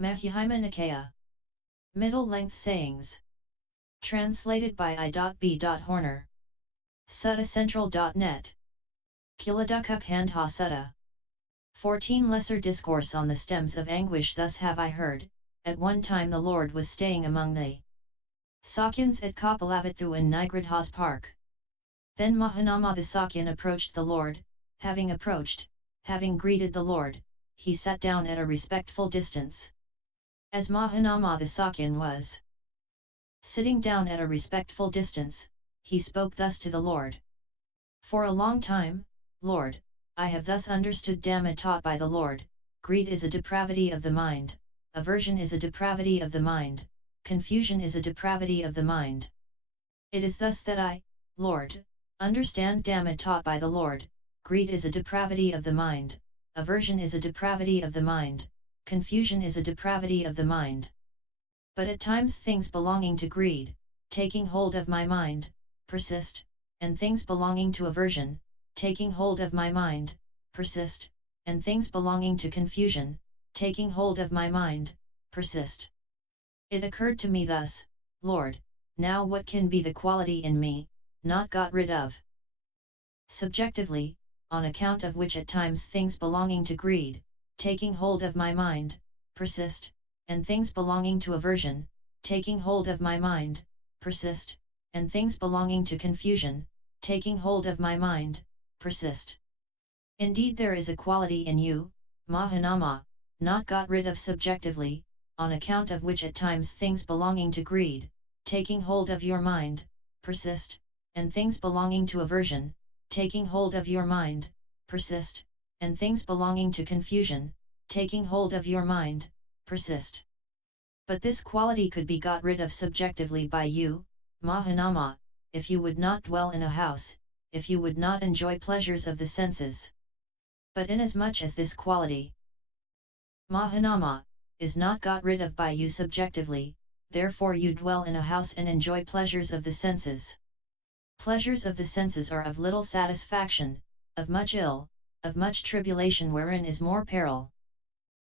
Majjhima Nikaya. Middle length sayings. Translated by I.B. Horner. Suttacentral.net. Kiladukuk Handha Sutta. 14 Lesser Discourse on the Stems of Anguish. Thus have I heard, at one time the Lord was staying among the Sakyans at Kapalavathu in Nigrodha's park. Then Mahanama the Sakyan approached the Lord. Having greeted the Lord, he sat down at a respectful distance. As Mahanama the Sakyan was sitting down at a respectful distance, he spoke thus to the Lord. For a long time, Lord, I have thus understood Dhamma taught by the Lord. Greed is a depravity of the mind, aversion is a depravity of the mind, confusion is a depravity of the mind. It is thus that I, Lord, understand Dhamma taught by the Lord. Greed is a depravity of the mind, aversion is a depravity of the mind, confusion is a depravity of the mind. But at times things belonging to greed, taking hold of my mind, persist, and things belonging to aversion, taking hold of my mind, persist, and things belonging to confusion, taking hold of my mind, persist. It occurred to me thus, Lord, now what can be the quality in me, not got rid of? Subjectively, on account of which at times things belonging to greed, taking hold of my mind, persist, and things belonging to aversion, taking hold of my mind, persist, and things belonging to confusion, taking hold of my mind, persist. Indeed there is a quality in you, Mahanama, not got rid of subjectively, on account of which at times things belonging to greed, taking hold of your mind, persist, and things belonging to aversion, taking hold of your mind, persist, and things belonging to confusion, taking hold of your mind, persist. But this quality could be got rid of subjectively by you, Mahanama, if you would not dwell in a house, if you would not enjoy pleasures of the senses. But inasmuch as this quality, Mahanama, is not got rid of by you subjectively, therefore you dwell in a house and enjoy pleasures of the senses. Pleasures of the senses are of little satisfaction, of much ill, of much tribulation wherein is more peril.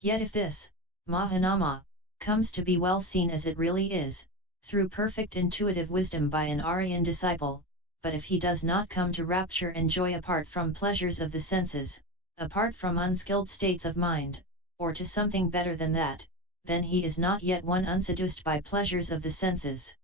Yet if this, Mahanama, comes to be well seen as it really is, through perfect intuitive wisdom by an Aryan disciple, but if he does not come to rapture and joy apart from pleasures of the senses, apart from unskilled states of mind, or to something better than that, then he is not yet one unseduced by pleasures of the senses.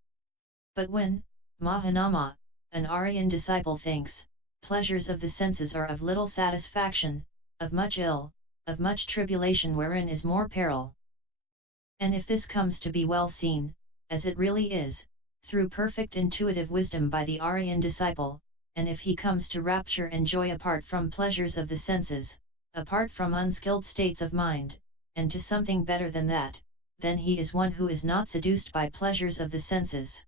But when, Mahanama, an Aryan disciple thinks, pleasures of the senses are of little satisfaction, of much ill, of much tribulation wherein is more peril. And if this comes to be well seen, as it really is, through perfect intuitive wisdom by the Aryan disciple, and if he comes to rapture and joy apart from pleasures of the senses, apart from unskilled states of mind, and to something better than that, then he is one who is not seduced by pleasures of the senses.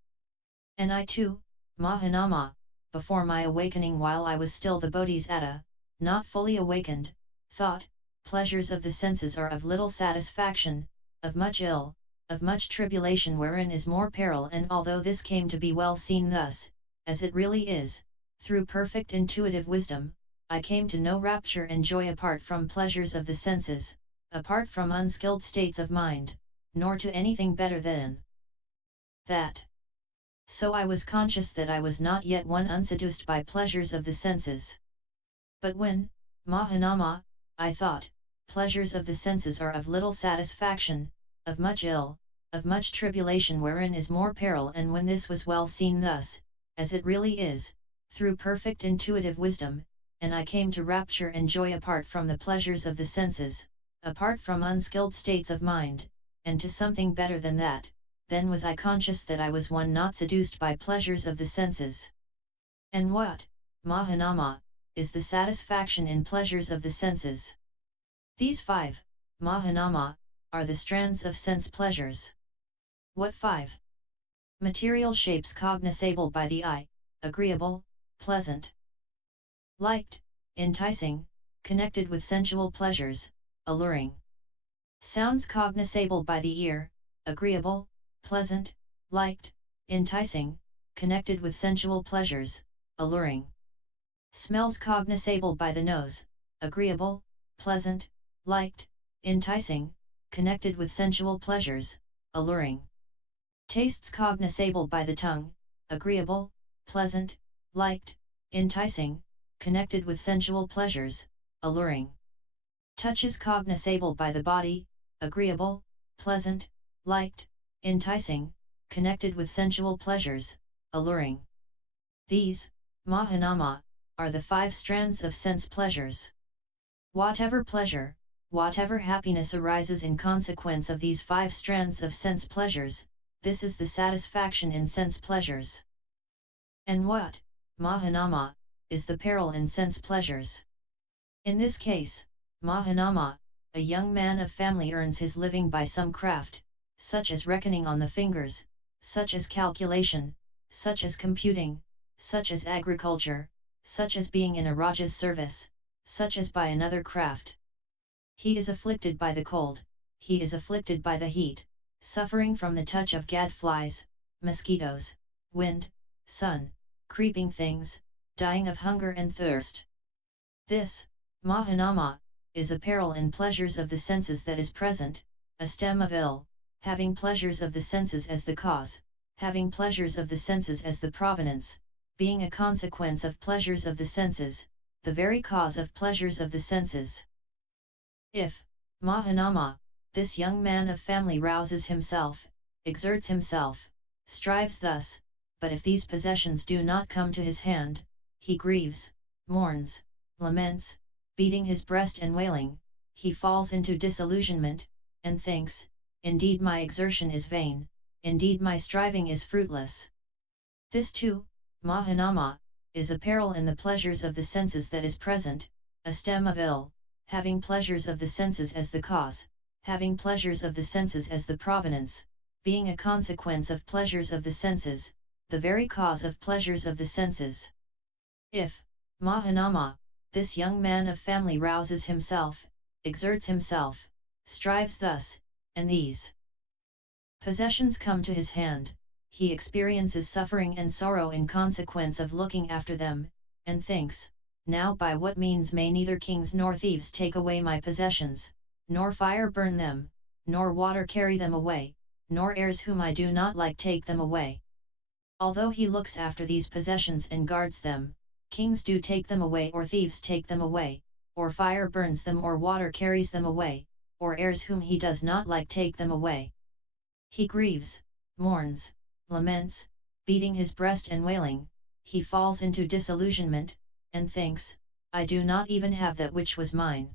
And I too, Mahanama, before my awakening while I was still the Bodhisatta, not fully awakened, thought, pleasures of the senses are of little satisfaction, of much ill, of much tribulation wherein is more peril. And although this came to be well seen thus, as it really is, through perfect intuitive wisdom, I came to know rapture and joy apart from pleasures of the senses, apart from unskilled states of mind, nor to anything better than that. So I was conscious that I was not yet one unseduced by pleasures of the senses. But when, Mahanama, I thought, pleasures of the senses are of little satisfaction, of much ill, of much tribulation wherein is more peril. And when this was well seen thus, as it really is, through perfect intuitive wisdom, and I came to rapture and joy apart from the pleasures of the senses, apart from unskilled states of mind, and to something better than that, then was I conscious that I was one not seduced by pleasures of the senses. And what, Mahanama, is the satisfaction in pleasures of the senses? These 5, Mahanama, are the strands of sense pleasures. What 5? Material shapes cognizable by the eye, agreeable, pleasant, liked, enticing, connected with sensual pleasures, alluring. Sounds cognizable by the ear, agreeable, pleasant, liked, enticing, connected with sensual pleasures, alluring. Smells cognizable by the nose, agreeable, pleasant, liked, enticing, connected with sensual pleasures, alluring. Tastes cognoscible by the tongue, agreeable, pleasant, liked, enticing, connected with sensual pleasures, alluring. Touches cognoscible by the body, agreeable, pleasant, liked, enticing, connected with sensual pleasures, alluring. These, Mahanama, are the 5 strands of sense pleasures. Whatever pleasure, whatever happiness arises in consequence of these 5 strands of sense pleasures, this is the satisfaction in sense pleasures. And what, Mahanama, is the peril in sense pleasures? In this case, Mahanama, a young man of family earns his living by some craft, such as reckoning on the fingers, such as calculation, such as computing, such as agriculture, such as being in a Raja's service, such as by another craft. He is afflicted by the cold, he is afflicted by the heat, suffering from the touch of gadflies, mosquitoes, wind, sun, creeping things, dying of hunger and thirst. This, Mahanama, is a peril in pleasures of the senses that is present, a stem of ill, having pleasures of the senses as the cause, having pleasures of the senses as the provenance, being a consequence of pleasures of the senses, the very cause of pleasures of the senses. If, Mahanama, this young man of family rouses himself, exerts himself, strives thus, but if these possessions do not come to his hand, he grieves, mourns, laments, beating his breast and wailing, he falls into disillusionment, and thinks, indeed my exertion is vain, indeed my striving is fruitless. This too, Mahanama, is a peril in the pleasures of the senses that is present, a stem of ill, having pleasures of the senses as the cause, having pleasures of the senses as the provenance, being a consequence of pleasures of the senses, the very cause of pleasures of the senses. If, Mahanama, this young man of family rouses himself, exerts himself, strives thus, and these possessions come to his hand, he experiences suffering and sorrow in consequence of looking after them, and thinks, now by what means may neither kings nor thieves take away my possessions, nor fire burn them, nor water carry them away, nor heirs whom I do not like take them away. Although he looks after these possessions and guards them, kings do take them away or thieves take them away, or fire burns them or water carries them away, or heirs whom he does not like take them away. He grieves, mourns, laments, beating his breast and wailing, he falls into disillusionment, and thinks, I do not even have that which was mine.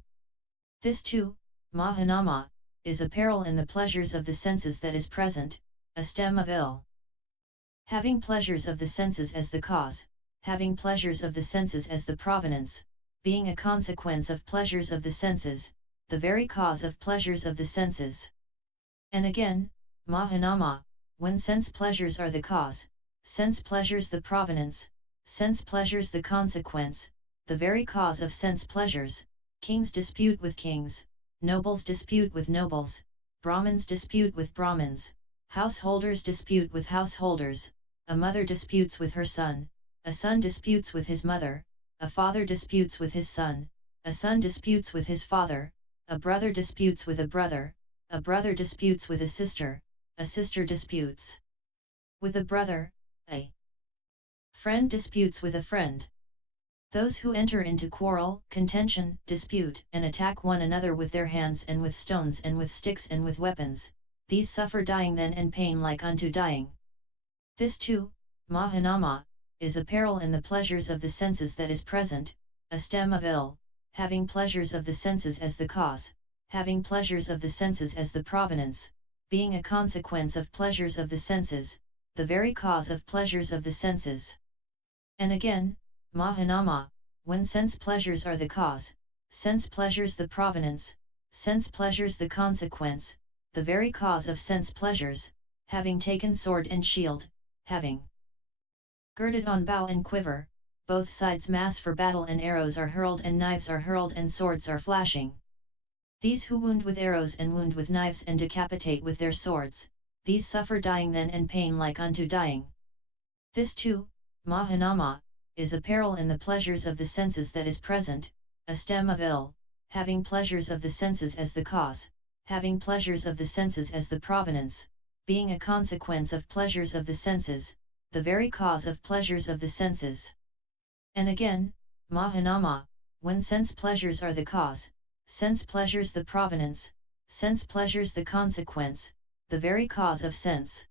This too, Mahanama, is a peril in the pleasures of the senses that is present, a stem of ill. Having pleasures of the senses as the cause, having pleasures of the senses as the provenance, being a consequence of pleasures of the senses, the very cause of pleasures of the senses. And again, Mahanama, when sense pleasures are the cause, sense pleasures the provenance, sense pleasures the consequence, the very cause of sense pleasures, kings dispute with kings, nobles dispute with nobles, Brahmins dispute with Brahmins, householders dispute with householders, a mother disputes with her son, a son disputes with his mother, a father disputes with his son, a son disputes with his father, a brother disputes with a brother disputes with a sister disputes with a brother, a friend disputes with a friend. Those who enter into quarrel, contention, dispute, and attack one another with their hands and with stones and with sticks and with weapons, these suffer dying then and pain like unto dying. This too, Mahanama, is a peril in the pleasures of the senses that is present, a stem of ill, having pleasures of the senses as the cause, having pleasures of the senses as the provenance, being a consequence of pleasures of the senses, the very cause of pleasures of the senses. And again, Mahanama, when sense pleasures are the cause, sense pleasures the provenance, sense pleasures the consequence, the very cause of sense pleasures, having taken sword and shield, having girded on bow and quiver, both sides mass for battle and arrows are hurled and knives are hurled and swords are flashing. These who wound with arrows and wound with knives and decapitate with their swords, these suffer dying then and pain like unto dying. This too, Mahanama, is a peril in the pleasures of the senses that is present, a stem of ill, having pleasures of the senses as the cause, having pleasures of the senses as the provenance, being a consequence of pleasures of the senses, the very cause of pleasures of the senses. And again, Mahanama, when sense pleasures are the cause, sense pleasures the provenance, sense pleasures the consequence, the very cause of sense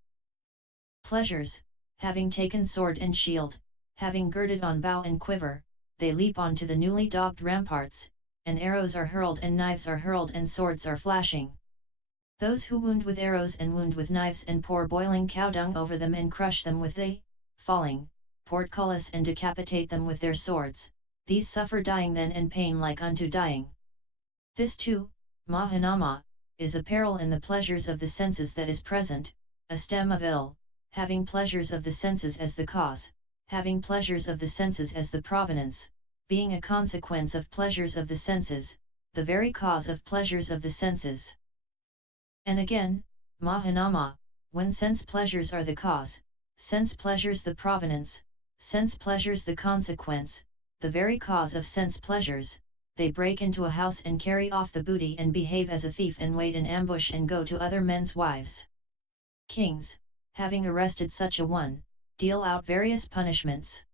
pleasures, having taken sword and shield, having girded on bow and quiver, they leap on to the newly dogged ramparts, and arrows are hurled and knives are hurled and swords are flashing. Those who wound with arrows and wound with knives and pour boiling cow dung over them and crush them with they, falling, portcullis and decapitate them with their swords, these suffer dying then and pain like unto dying. This too, Mahanama, is a peril in the pleasures of the senses that is present, a stem of ill, having pleasures of the senses as the cause, having pleasures of the senses as the provenance, being a consequence of pleasures of the senses, the very cause of pleasures of the senses. And again, Mahanama, when sense pleasures are the cause, sense pleasures the provenance, sense pleasures the consequence, the very cause of sense pleasures, they break into a house and carry off the booty and behave as a thief and wait in ambush and go to other men's wives. Kings, having arrested such a one, deal out various punishments.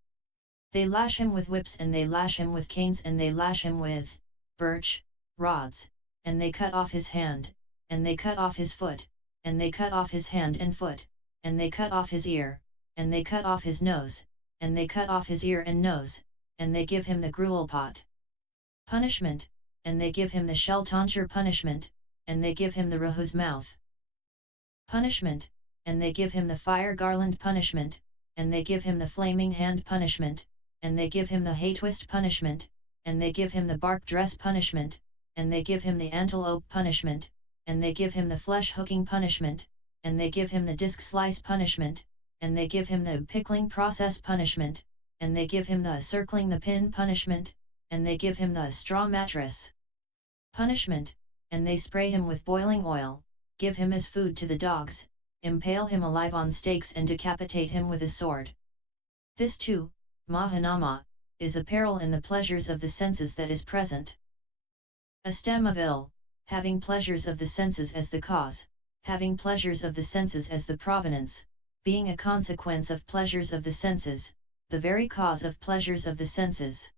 They lash him with whips and they lash him with canes and they lash him with birch rods, and they cut off his hand, and they cut off his foot, and they cut off his hand and foot, and they cut off his ear, and they cut off his nose, and they cut off his ear and nose, and they give him the gruel pot punishment, and they give him the shell tonsure punishment, and they give him the rahu's mouth punishment, and they give him the fire garland punishment, and they give him the flaming hand punishment, and they give him the hay twist punishment, and they give him the bark dress punishment, and they give him the antelope punishment, and they give him the flesh hooking punishment, and they give him the disc slice punishment, and they give him the pickling process punishment, and they give him the circling the pin punishment, and they give him the straw mattress punishment, and they spray him with boiling oil, give him as food to the dogs, impale him alive on stakes and decapitate him with a sword. This too, Mahanama, is a peril in the pleasures of the senses that is present. A stem of ill, having pleasures of the senses as the cause, having pleasures of the senses as the provenance, being a consequence of pleasures of the senses, the very cause of pleasures of the senses.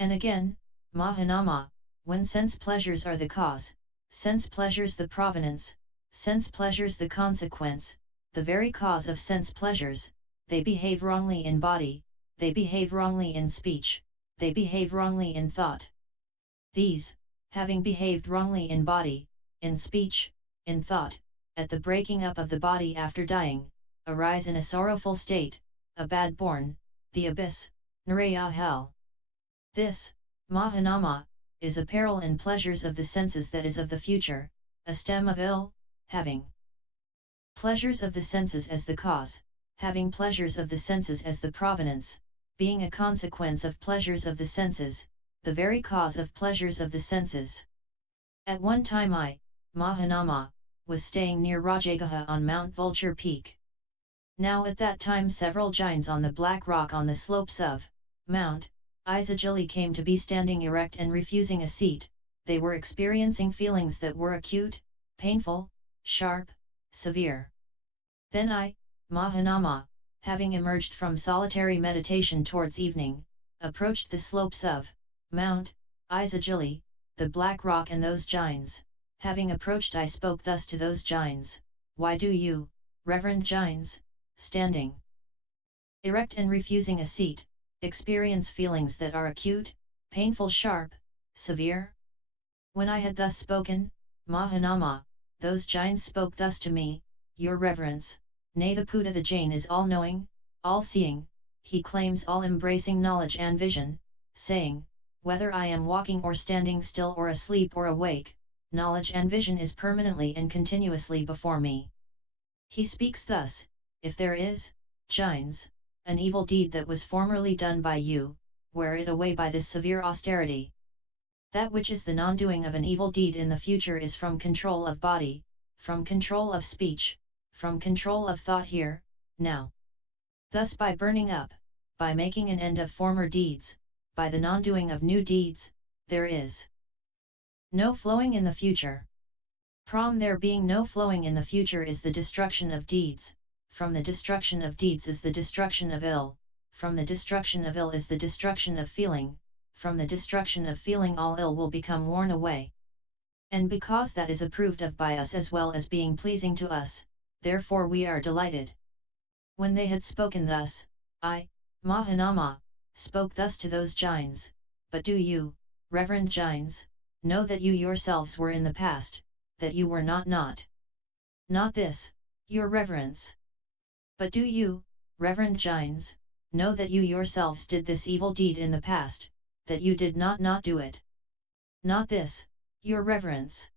And again, Mahanama, when sense pleasures are the cause, sense pleasures the provenance, sense pleasures the consequence, the very cause of sense pleasures, they behave wrongly in body, they behave wrongly in speech, they behave wrongly in thought. These, having behaved wrongly in body, in speech, in thought, at the breaking up of the body after dying, arise in a sorrowful state, a bad born, the abyss, Naraya hell. This, Mahanama, is a peril in pleasures of the senses that is of the future, a stem of ill, having pleasures of the senses as the cause, having pleasures of the senses as the provenance, being a consequence of pleasures of the senses, the very cause of pleasures of the senses. At one time I, Mahanama, was staying near Rajagaha on Mount Vulture Peak. Now at that time several giants on the black rock on the slopes of Mount Isagili came to be standing erect and refusing a seat, they were experiencing feelings that were acute, painful, sharp, severe. Then I, Mahanama, having emerged from solitary meditation towards evening, approached the slopes of Mount Isagili, the black rock and those giants. Having approached I spoke thus to those giants, why do you, reverend giants, standing erect and refusing a seat, experience feelings that are acute, painful, sharp, severe? When I had thus spoken, Mahanama, those giants spoke thus to me, your reverence, Nathaputa the Jain is all-knowing, all-seeing, he claims all-embracing knowledge and vision, saying, whether I am walking or standing still or asleep or awake, knowledge and vision is permanently and continuously before me. He speaks thus, if there is, giants, an evil deed that was formerly done by you, wear it away by this severe austerity. That which is the non-doing of an evil deed in the future is from control of body, from control of speech, from control of thought here, now. Thus by burning up, by making an end of former deeds, by the non-doing of new deeds, there is no flowing in the future. From there being no flowing in the future is the destruction of deeds, from the destruction of deeds is the destruction of ill, from the destruction of ill is the destruction of feeling, from the destruction of feeling all ill will become worn away. And because that is approved of by us as well as being pleasing to us, therefore we are delighted. When they had spoken thus, I, Mahanama, spoke thus to those Jains, but do you, reverend Jains, know that you yourselves were in the past, that you were not. Not this, your reverence. But do you, reverend Jains, know that you yourselves did this evil deed in the past, that you did not do it? Not this, your reverence.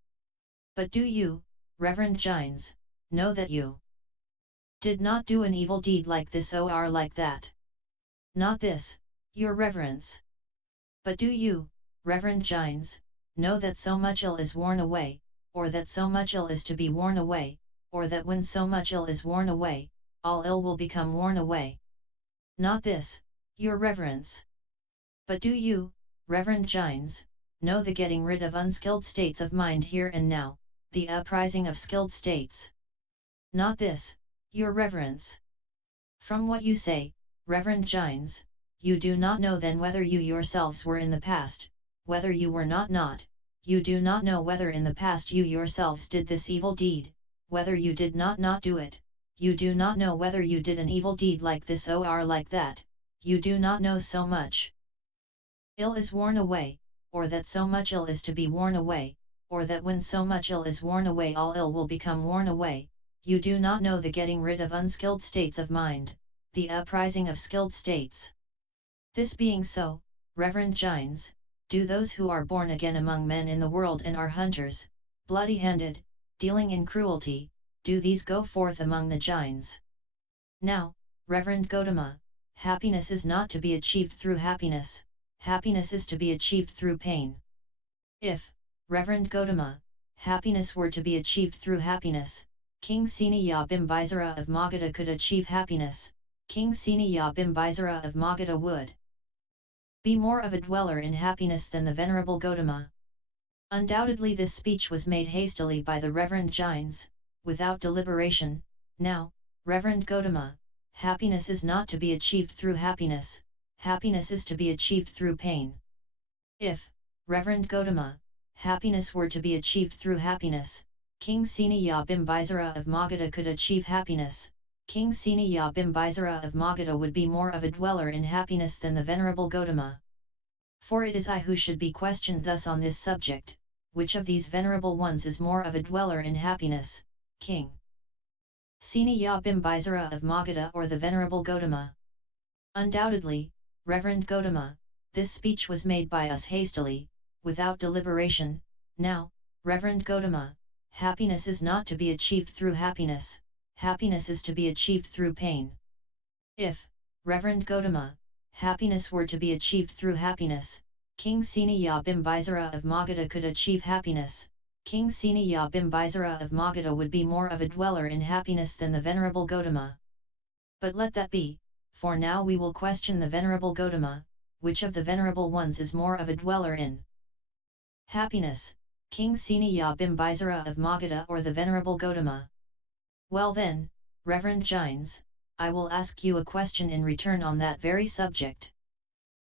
But do you, reverend Jains, know that you did not do an evil deed like this or like that? Not this, your reverence. But do you, reverend Jains, know that so much ill is worn away, or that so much ill is to be worn away, or that when so much ill is worn away, all ill will become worn away? Not this, your reverence. But do you, reverend Jains, know the getting rid of unskilled states of mind here and now, the uprising of skilled states? Not this, your reverence. From what you say, reverend Jains, you do not know then whether you yourselves were in the past, whether you were not, you do not know whether in the past you yourselves did this evil deed, whether you did not do it, you do not know whether you did an evil deed like this or like that, you do not know so much ill is worn away, or that so much ill is to be worn away, or that when so much ill is worn away all ill will become worn away, you do not know the getting rid of unskilled states of mind, the uprising of skilled states. This being so, reverend Jains, do those who are born again among men in the world and are hunters, bloody-handed, dealing in cruelty, do these go forth among the Jains? Now, reverend Gotama, happiness is not to be achieved through happiness, happiness is to be achieved through pain. If, reverend Gotama, happiness were to be achieved through happiness, King Seniya Bimbisara of Magadha could achieve happiness, King Seniya Bimbisara of Magadha would be more of a dweller in happiness than the Venerable Gotama. Undoubtedly this speech was made hastily by the Reverend Jains, without deliberation. Now, Reverend Gotama, happiness is not to be achieved through happiness, happiness is to be achieved through pain. If, Reverend Gotama, happiness were to be achieved through happiness, King Seniya Bimbisara of Magadha could achieve happiness, King Seniya Bimbisara of Magadha would be more of a dweller in happiness than the Venerable Gotama. For it is I who should be questioned thus on this subject, which of these venerable ones is more of a dweller in happiness, King Seniya Bimbisara of Magadha or the Venerable Gotama? Undoubtedly, Reverend Gotama, this speech was made by us hastily, without deliberation. Now, Reverend Gotama, happiness is not to be achieved through happiness, happiness is to be achieved through pain. If, Reverend Gotama, happiness were to be achieved through happiness, King Seniya Bimbisara of Magadha could achieve happiness, King Seniya Bimbisara of Magadha would be more of a dweller in happiness than the Venerable Gotama. But let that be, for now we will question the Venerable Gotama, which of the venerable ones is more of a dweller in happiness, King Seniya Bimbisara of Magadha or the Venerable Gotama? Well then, Reverend Jains, I will ask you a question in return on that very subject.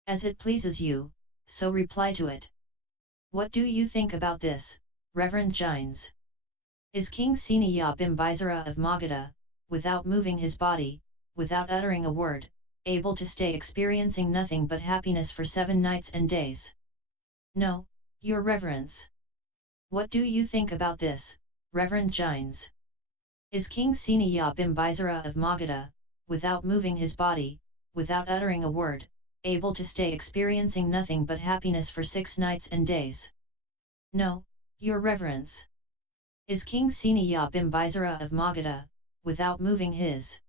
As it pleases you, so reply to it. What do you think about this, Reverend Jains? Is King Seniya Bimbisara of Magadha, without moving his body, without uttering a word, able to stay experiencing nothing but happiness for 7 nights and days? No, your reverence. What do you think about this, Reverend Jains? Is King Seniya Bimbisara of Magadha, without moving his body, without uttering a word, able to stay experiencing nothing but happiness for 6 nights and days? No, your reverence. Is King Seniya Bimbisara of Magadha, without moving his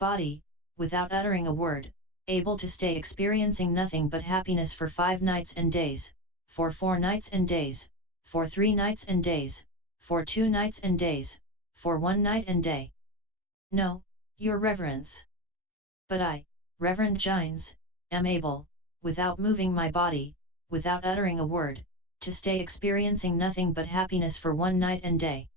body, without uttering a word, able to stay experiencing nothing but happiness for 5 nights and days, for 4 nights and days, for 3 nights and days, for 2 nights and days, for 1 night and day? No, your reverence. But I, Reverend Jains, am able, without moving my body, without uttering a word, to stay experiencing nothing but happiness for one night and day.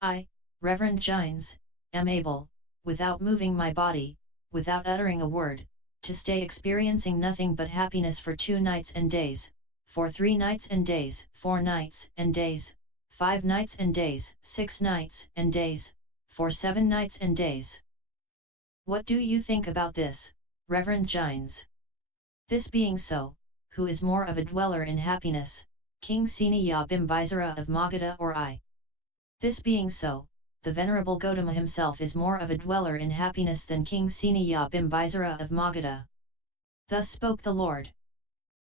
I, Reverend Gines, am able, without moving my body, without uttering a word, to stay experiencing nothing but happiness for 2 nights and days, for 3 nights and days, 4 nights and days, 5 nights and days, 6 nights and days, for 7 nights and days. What do you think about this, Reverend Gines? This being so, who is more of a dweller in happiness, King Seniya Bimbisara of Magadha or I? This being so, the Venerable Gautama himself is more of a dweller in happiness than King Seniya Bimbisara of Magadha. Thus spoke the Lord.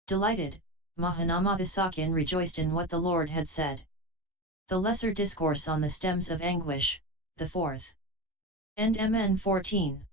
Delighted, Mahanama the Sakyan rejoiced in what the Lord had said. The Lesser Discourse on the Stems of Anguish, the 4th. End MN 14.